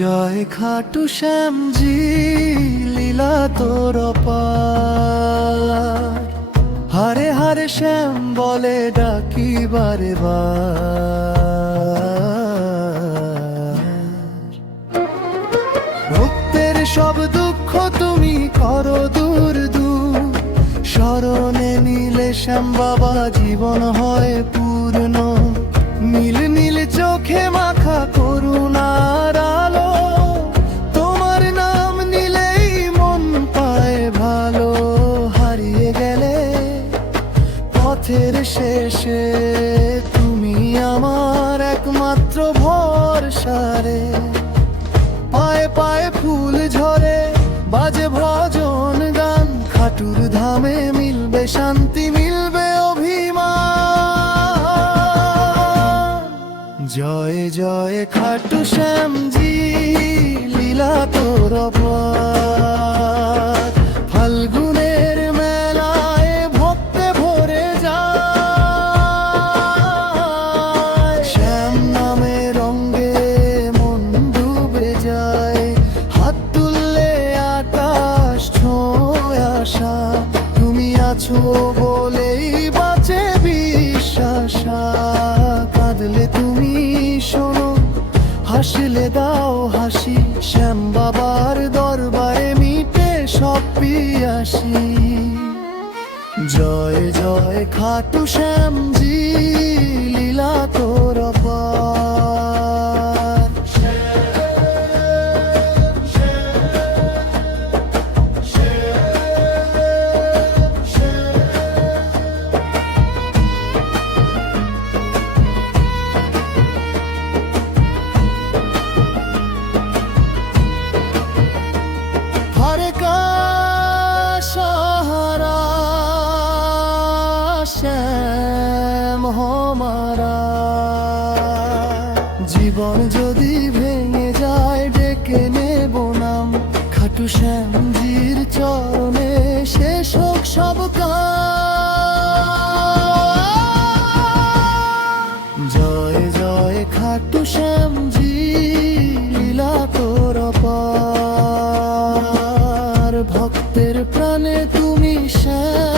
জয় খাটু শ্যামজি, লীলা তোর অপার। হারে হারে শ্যাম বলে ডাকি বারে বার। ভক্তের সব দুঃখ তুমি করো দূর দূর, স্মরণে নিলে শ্যাম বাবা জীবন হয় পূর্ণ। নীল নীল চোখে মাখা করুণার আলো, তোমার নাম নিলেই মন পায় ভালো। হারিয়ে গেলে পথের শেষে তুমি আমার একমাত্র ভরসা রে। পায়ে পায়ে ফুল ঝরে, বাজে ভজন গান, খাটুর ধামে মিলবে শান্তি, মিলবে অভিমান। জয় জয় খাটু শ্যামজি, লীলা তোর অপার। ফাল্গুনের মেলায় ভক্তে ভরে যায়, শ্যাম নামে রঙ্গে মন ডুবে যায়। হাত তুললে আকাশ ছোঁয় আশা, তুমি আছো বলেই বাঁচে বিশ্বাস। কাঁদলে তুমি শোনো, হাসলে দাও হাসি, শ্যাম বাবার দরবারে মিটে সব পিয়াসি। জয় জয় খাটু শ্যামজি, লীলা তোর অপার। हरे का सहारा শ্যাম হমারা। জীবন যদি ভেঙে যায় ডেকে নেব নাম, খাটু শ্যামজির চরণে শেষ হোক সব কাজ। জয় জয় খাটু শ্যামজি, লীলা তোর অপার। ভক্তের প্রাণে তুমি শ্যাম